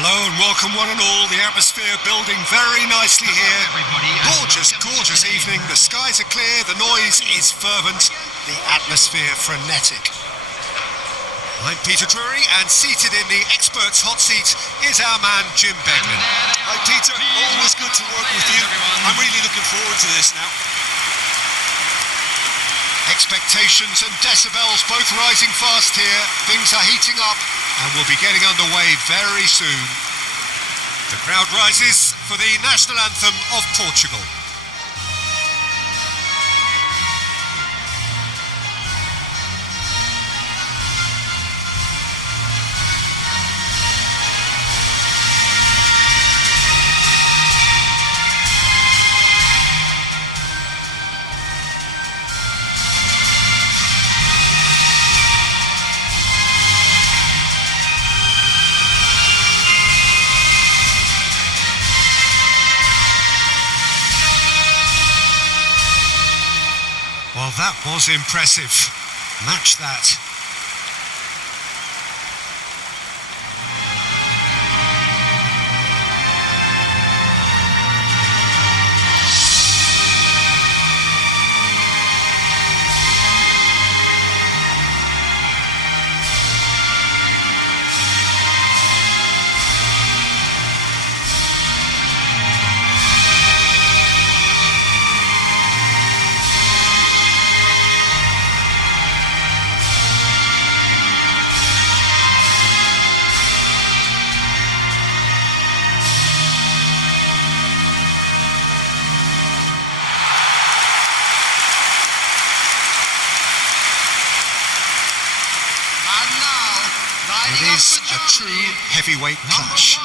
Hello and welcome one and all. The atmosphere building very nicely here. Gorgeous, gorgeous evening. The skies are clear, the noise is fervent, the atmosphere frenetic. I'm Peter Drury, and seated in the experts' hot seat is our man Jim Beglin. Hi Peter, always good to work with you. I'm really looking forward to this now. Expectations and decibels both rising fast here. Things are heating up and we'll be getting underway very soon. The crowd rises for the national anthem of Portugal. Well, that was impressive. Match that. It is a true heavyweight clash.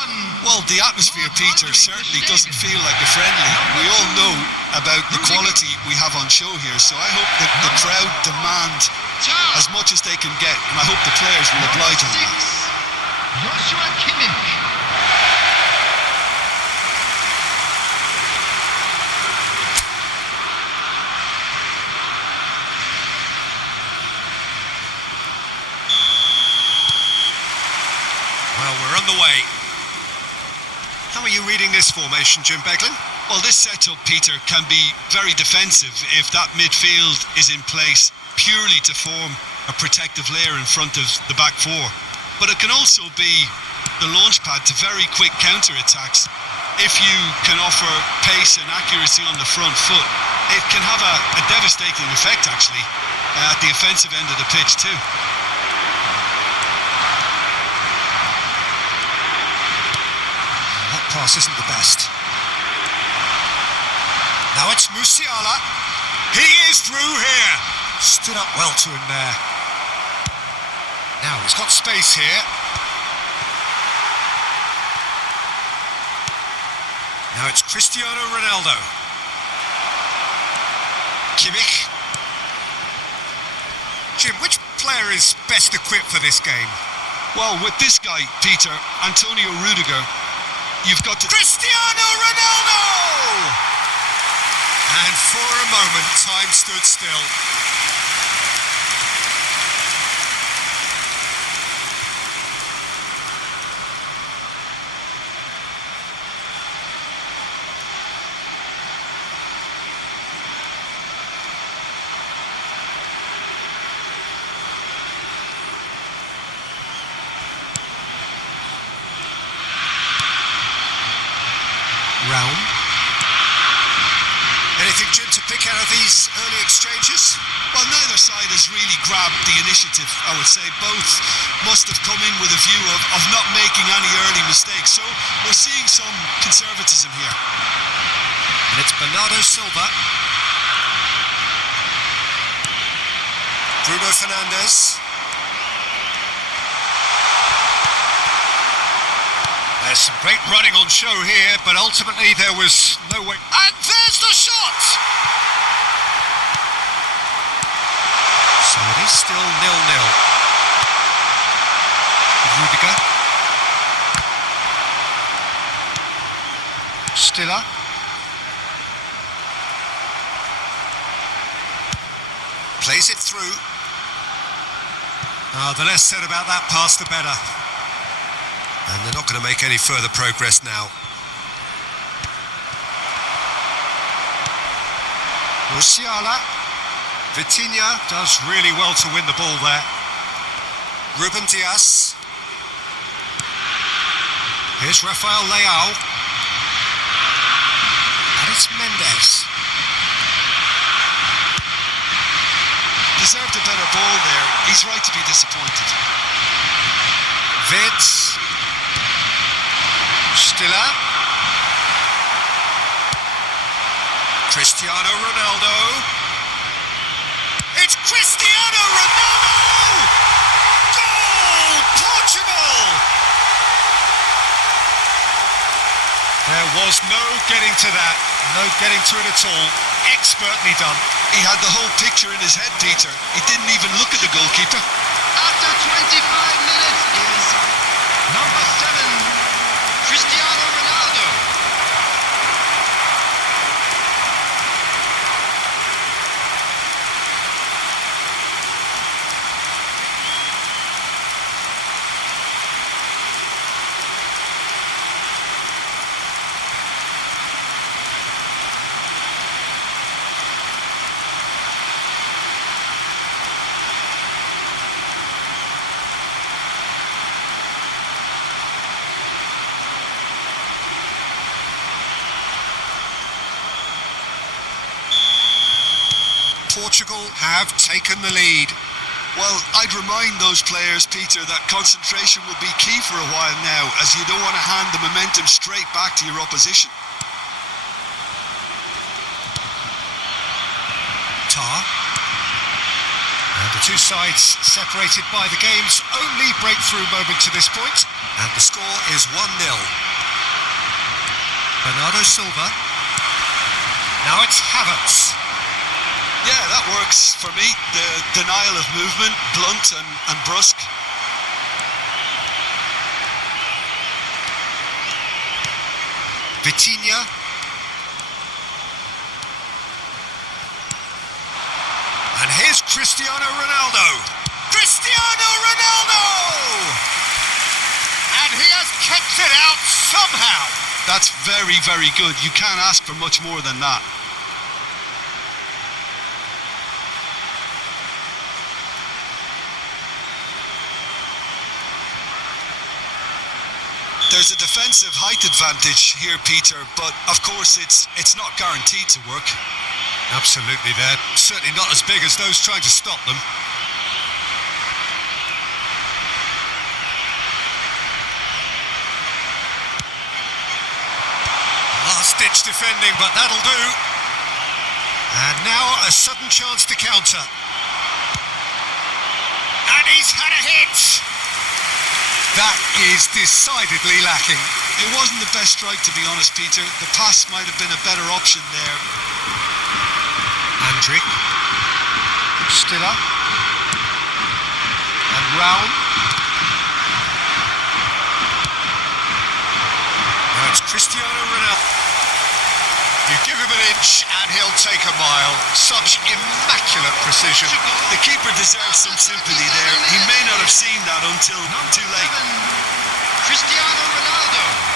Well, the atmosphere, Peter, certainly doesn't feel like a friendly. We all know about the quality we have on show here, so I hope that the crowd demand as much as they can get, and I hope the players will oblige on that. Well, we're on the way. How are you reading this formation, Jim Beglin? Well, this setup, Peter, can be very defensive if that midfield is in place purely to form a protective layer in front of the back four. But it can also be the launch pad to very quick counter-attacks. If you can offer pace and accuracy on the front foot, it can have a devastating effect, actually, at the offensive end of the pitch too. That pass isn't the best. Now it's Musiala. He is through here. Stood up well to him there. Now he's got space here. Now it's Cristiano Ronaldo. Kimmich. Jim, which player is best equipped for this game? Well, with this guy, Peter, Antonio Rudiger, you've got to... Cristiano Ronaldo! And for a moment, time stood still. Realm. Anything, Jim, to pick out of these early exchanges? Well, neither side has really grabbed the initiative, I would say. Both must have come in with a view of not making any early mistakes. So we're seeing some conservatism here. And it's Bernardo Silva. Bruno Fernandes. There's some great running on show here, but ultimately there was no way. And there's the shot! So it is still 0-0. Rudiger. Stiller. Plays it through. The less said about that pass, the better. And they're not going to make any further progress now. Musiala. Vitinha does really well to win the ball there. Ruben Dias. Here's Rafael Leao. And it's Mendes. Deserved a better ball there. He's right to be disappointed. Vitz. Stiller. Cristiano Ronaldo. It's Cristiano Ronaldo! Goal! Portugal! There was no getting to that. No getting to it at all. Expertly done. He had the whole picture in his head, Peter. He didn't even look at the goalkeeper. After 25 minutes is number 7, Cristiano Ronaldo. Portugal have taken the lead. Well, I'd remind those players, Peter, that concentration will be key for a while now, as you don't want to hand the momentum straight back to your opposition. Tar. And the two sides separated by the game's only breakthrough moment to this point. And the score is 1-0. Bernardo Silva. Now it's Havertz. Yeah, that works for me. The denial of movement, blunt and brusque. Vitinha. And here's Cristiano Ronaldo. Cristiano Ronaldo! And he has kept it out somehow. That's very, very good. You can't ask for much more than that. There's a defensive height advantage here, Peter, but of course it's not guaranteed to work. Absolutely, they're certainly not as big as those trying to stop them. Last-ditch defending, but that'll do. And now a sudden chance to counter. And he's had a hit! That is decidedly lacking. It wasn't the best strike, to be honest, Peter. The pass might have been a better option there. Andrick. Stiller. And Raul. Now it's Cristiano Ronaldo. You give him an inch and he'll take a mile. Such immaculate precision. The keeper deserves some sympathy there. He may not have seen that until too late. Cristiano Ronaldo.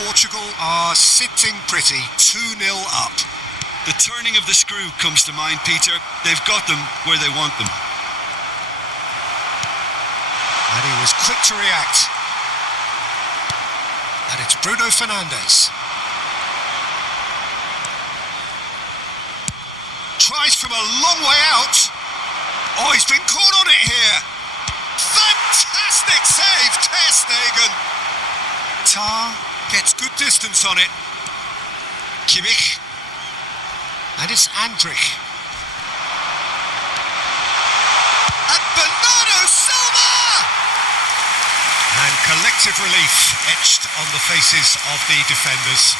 Portugal are sitting pretty, 2-0 up. The turning of the screw comes to mind, Peter. They've got them where they want them. And he was quick to react. And it's Bruno Fernandes. Tries from a long way out. Oh, he's been caught on it here. Fantastic save, Ter Stegen. Tar gets good distance on it. Kimmich. And it's Andrick. And Bernardo Silva! And collective relief etched on the faces of the defenders.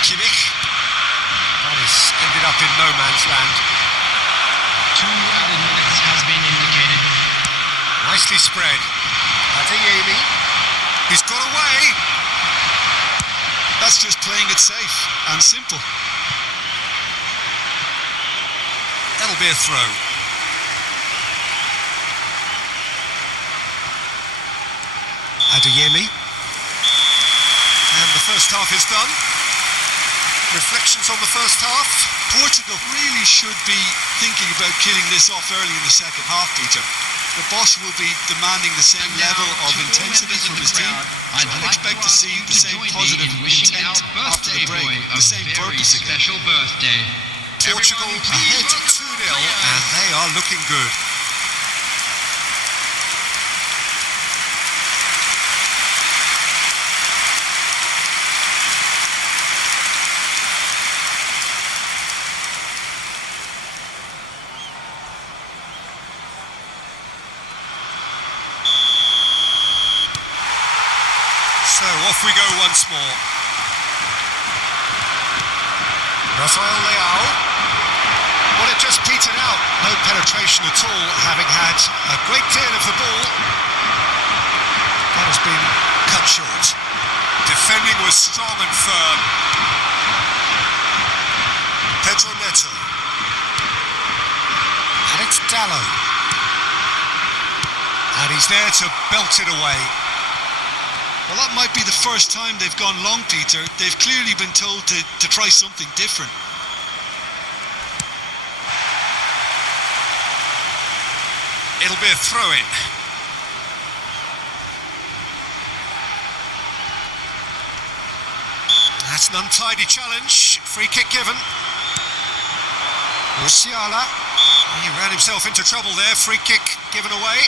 Kimmich. That has ended up in no man's land. 2 added minutes has been indicated. Nicely spread. Adeyemi. He's got away. That's just playing it safe and simple. That'll be a throw. Adeyemi. And the first half is done. Reflections on the first half. Portugal really should be thinking about killing this off early in the second half, Peter. The boss will be demanding the same level of intensity from his team. So I'd expect to see the same positive intent after the break, the same purpose again. Special birthday. Portugal ahead 2-0 and they are looking good. So off we go once more. Rafael Leao. Well, it just petered out. No penetration at all, having had a great deal of the ball. That has been cut short. Defending was strong and firm. Pedro Neto. And it's Dallo. And he's there to belt it away. Well, that might be the first time they've gone long, Peter. They've clearly been told to try something different. It'll be a throw-in. That's an untidy challenge. Free kick given. Musiala. He ran himself into trouble there. Free kick given away.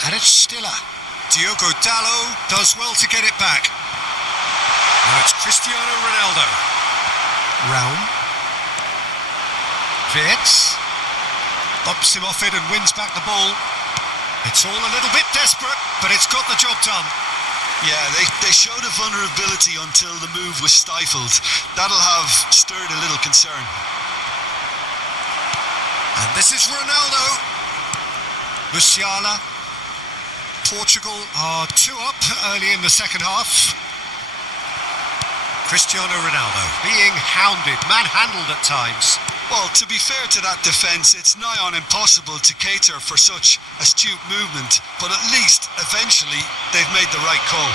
And it's Stiller. Diogo Dallo does well to get it back. Now it's Cristiano Ronaldo. Raum. Wirtz. Bumps him off it and wins back the ball. It's all a little bit desperate, but it's got the job done. Yeah, they showed a vulnerability until the move was stifled. That'll have stirred a little concern. And this is Ronaldo. Musiala. Portugal are 2 up early in the second half. Cristiano Ronaldo being hounded, manhandled at times. Well, to be fair to that defence, it's nigh on impossible to cater for such astute movement, but at least, eventually, they've made the right call.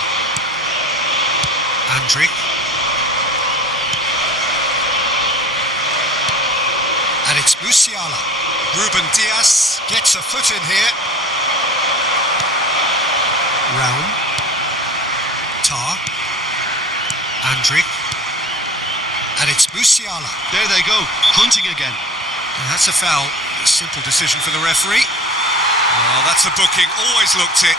Andriy. And it's Musiala. Ruben Dias gets a foot in here. Raum. Tar. Andriy. And it's Musiala. There they go, hunting again. And that's a foul. A simple decision for the referee. Well, that's a booking. Always looked it.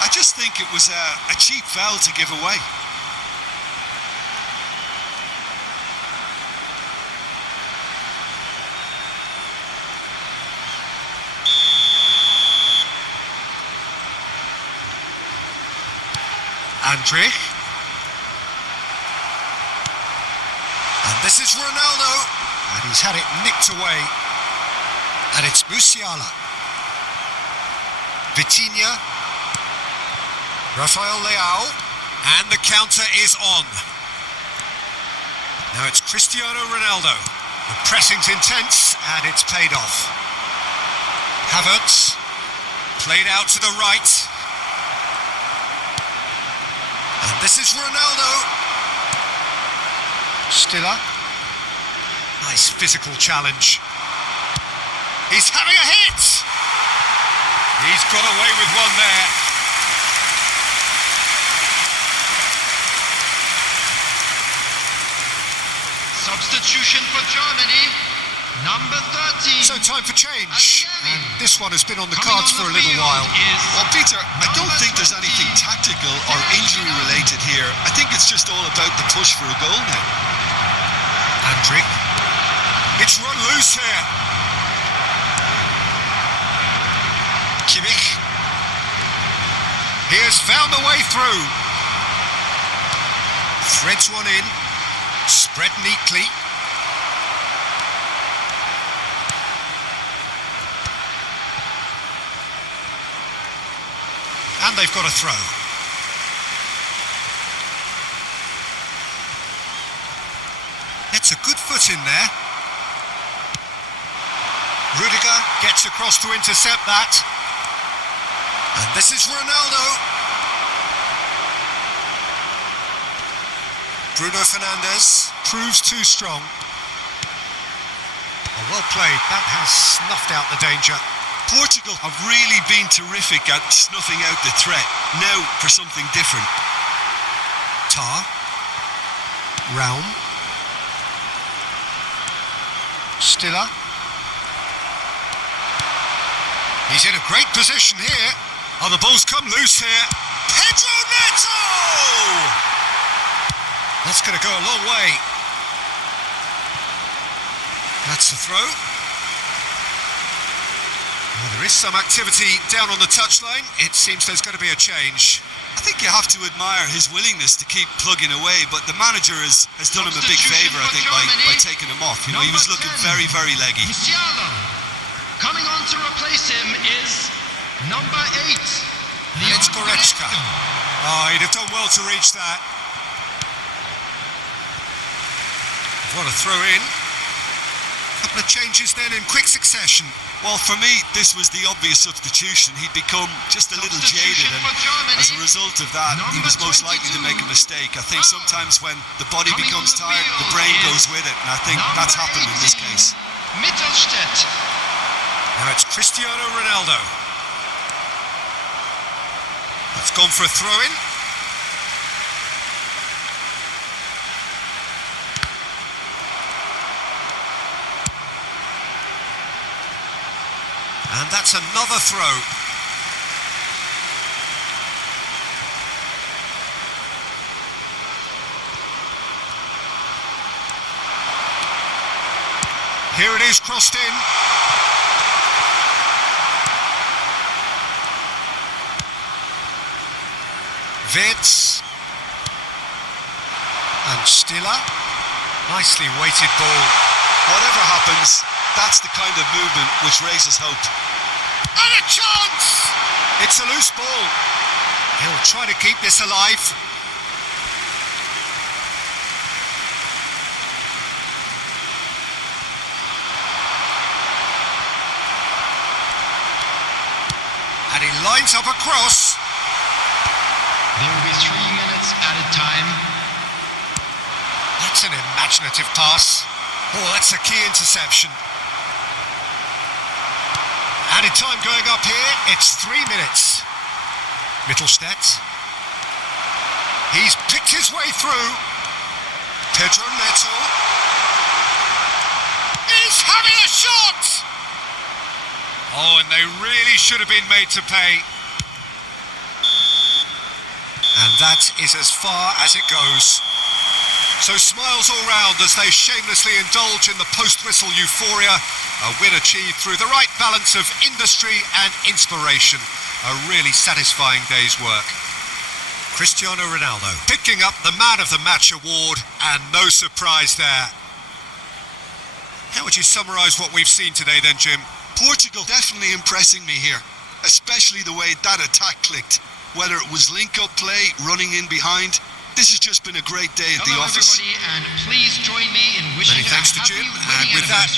I just think it was a cheap foul to give away. Andriy. And this is Ronaldo. And he's had it nicked away. And it's Musiala. Vitinha. Rafael Leao. And the counter is on. Now it's Cristiano Ronaldo. The pressing's intense and it's paid off. Havertz. Played out to the right. And this is Ronaldo. Stiller. Nice physical challenge. He's having a hit! He's got away with one there. Substitution for Germany, number 13. So time for change. And this one has been on the Coming cards on for a the little field while. is Well, Peter, I don't think there's anything tactical or injury related here. I think it's just all about the push for a goal now. Andrick. It's run loose here. Kimmich. He has found a way through. Threads one in. Spread neatly. And they've got a throw. It's a good foot in there. Rudiger gets across to intercept that. And this is Ronaldo. Bruno Fernandes proves too strong. Oh, well played. That has snuffed out the danger. Portugal have really been terrific at snuffing out the threat. Now for something different. Tar. Raum. Stiller. He's in a great position here. Oh, the ball's come loose here. Pedro Neto! That's going to go a long way. That's the throw. Well, there is some activity down on the touchline. It seems there's going to be a change. I think you have to admire his willingness to keep plugging away, but the manager has done him a big favour, I think, by taking him off. You know, he was looking very, very leggy. Musiala. Coming on to replace him is number 8. And it's Goretzka. Oh, he'd have done well to reach that. What a throw in. Couple of changes then in quick succession. Well, for me, this was the obvious substitution. He'd become just a little jaded, and as a result of that, he was most likely to make a mistake. I think sometimes when the body becomes tired, the brain goes with it, and I think that's happened in this case. Mittelstädt. Now it's Cristiano Ronaldo. That's gone for a throw-in. And that's another throw. Here it is, crossed in. Vitz. And Stiller. Nicely weighted ball. Whatever happens, that's the kind of movement which raises hope. And a chance! It's a loose ball. He'll try to keep this alive. And he lines up a cross. There will be 3 minutes added time. That's an imaginative pass. Oh, that's a key interception. Added time going up here. It's 3 minutes. Mittelstädt. He's picked his way through. Pedro Neto. He's having a shot! Oh, and they really should have been made to pay. And that is as far as it goes. So smiles all round as they shamelessly indulge in the post-whistle euphoria. A win achieved through the right balance of industry and inspiration. A really satisfying day's work. Cristiano Ronaldo picking up the Man of the Match award, and no surprise there. How would you summarise what we've seen today then, Jim? Portugal definitely impressing me here, especially the way that attack clicked. Whether it was link-up play, running in behind, this has just been a great day at the office. Hello everybody, and please join me in wishing Many thanks to a happy Jim, wedding and with that, anniversary